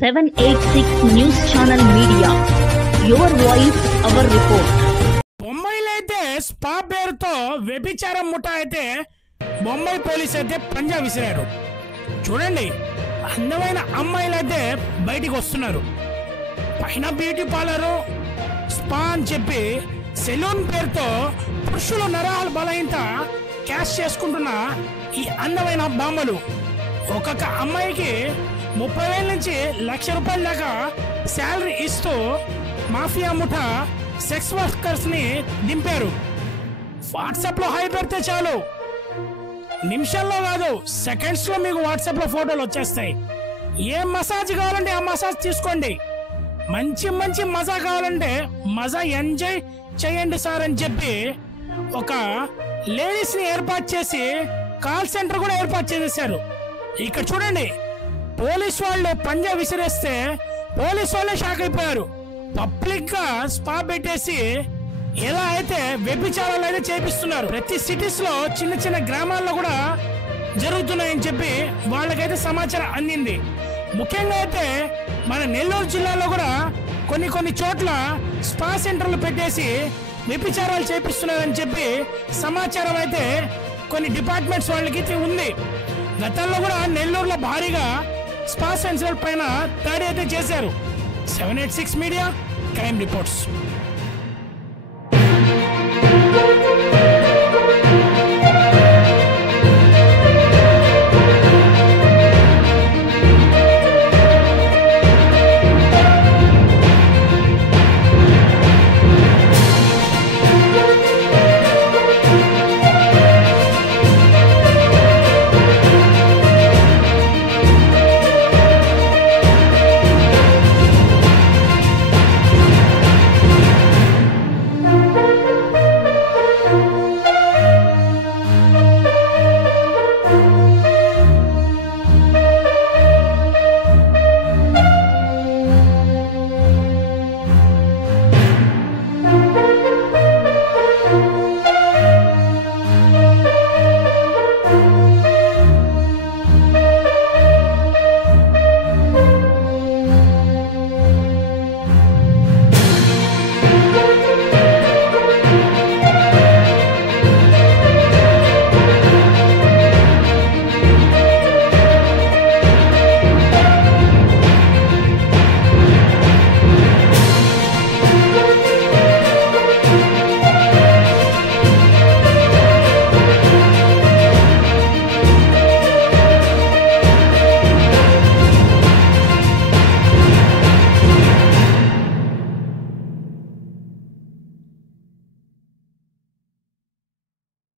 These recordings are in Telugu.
786 News Channel Media. Your voice, our report. బొంబాయిలో అయితే స్పా పేరుతో వ్యభిచారం ముఠా అయితే బొంబాయి పోలీసు అయితే పంజా విసిరారు. చూడండి, అందమైన అమ్మాయిలు అయితే బయటికి వస్తున్నారు. పైన బ్యూటీ పార్లరు స్పా అని చెప్పి సెలూన్ పేరుతో పురుషుల నరాల బలహీనత క్యాష్ చేసుకుంటున్న ఈ అందమైన బామ్మలు ఒక్కొక్క అమ్మాయికి 30,000 నుంచి ₹1,00,000 దాకా శాలరీ ఇస్తూ మాఫియా ముఠా సెక్స్ వర్కర్స్ ని దింపారు. వాట్సాప్ లో హై పెడితే చాలు, నిమిషాల్లో కాదు సెకండ్స్ లో మీకు వాట్సాప్ లో ఫోటోలు వచ్చేస్తాయి. ఏ మసాజ్ కావాలంటే ఆ మసాజ్ తీసుకోండి, మంచి మంచి మజా కావాలంటే మజా ఎంజాయ్ చేయండి సార్ అని చెప్పి ఒక లేడీస్ ని ఏర్పాటు చేసి కాల్ సెంటర్ కూడా ఏర్పాటు చేసేసారు. ఇక్కడ చూడండి, పోలీస్ వాళ్ళు పంజా విసిరేస్తే పోలీస్ వాళ్ళే షాక్ అయిపోయారు. పబ్లిక్ గా స్పా పెట్టేసి ఎలా అయితే వ్యభిచారాలు అయితే చేపిస్తున్నారు. ప్రతి సిటీస్ లో చిన్న చిన్న గ్రామాల్లో కూడా జరుగుతున్నాయని చెప్పి వాళ్ళకైతే సమాచారం అందింది. ముఖ్యంగా అయితే మన నెల్లూరు జిల్లాలో కూడా కొన్ని చోట్ల స్పా సెంటర్లు పెట్టేసి వ్యభిచారాలు చేపిస్తున్నారని చెప్పి సమాచారం అయితే కొన్ని డిపార్ట్మెంట్స్ వాళ్ళకి ఉంది. గతంలో కూడా నెల్లూరులో భారీగా స్పా సెంటర్ పైన దాడి అయితే చేశారు. 786 మీడియా క్రైమ్ రిపోర్ట్స్.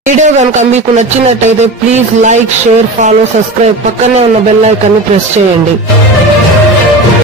వీడియో కనుక మీకు నచ్చినట్టయితే please like, share, follow, subscribe, పక్కనే ఉన్న బెల్ ఐకాన్ ని ప్రెస్ చేయండి.